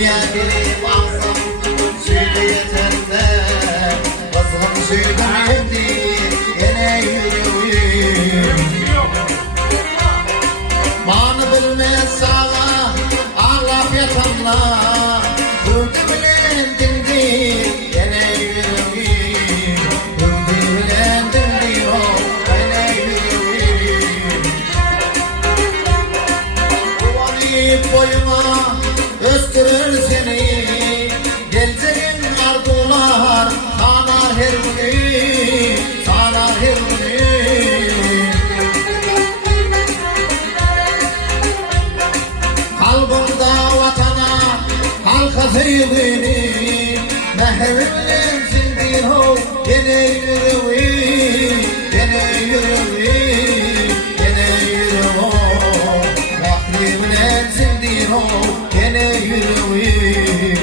Dünya gelip aksam söyle yeter de Kızım söylemedi yine yüreğim Bana bilmez sağa ağlap yatanlar Hürdü bilen dindi yine yüreğim Hürdü bilen dindi yine yüreğim Kovanı boyuma östürür seni Geleceğin ardular sanar her günü Sanar her günü Kalbimda vatana halka sevgini Mehrimden sindir o yine yüreği Yine yüreği Yine yüreği Mehrimden sindir o yine yüreği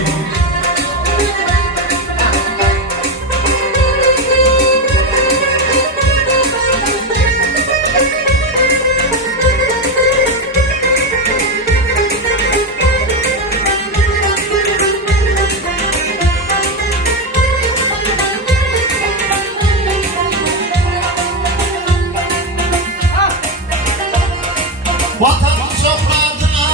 Vatan sofradına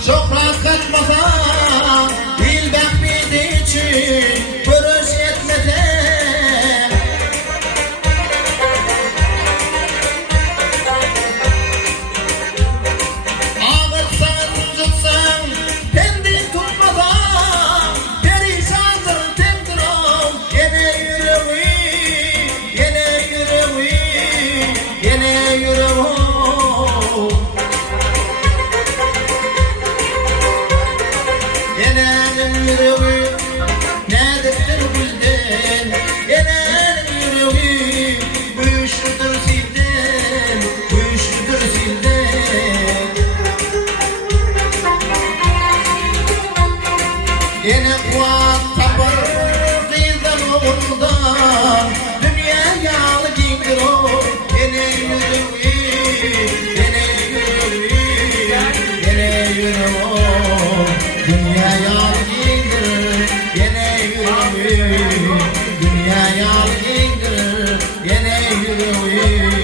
sofra katmadan Dil bekmediği için görüş etmeden Ağırsan tutsan kendin tutmadan Perişandır tendirom yine yüreği Yine yüreği Yine yüreği Yenenin yüreği nedir bilden Yenenin yüreği güçlüdür zilden Güçlüdür zilden Yine kuat tapar zilden oğlundan Dünya yağlı giydir o Yine yüreği Yine yüreği Yine yüreği Dünya yalgındır yine yüreği Dünya yalgındır yine yüreği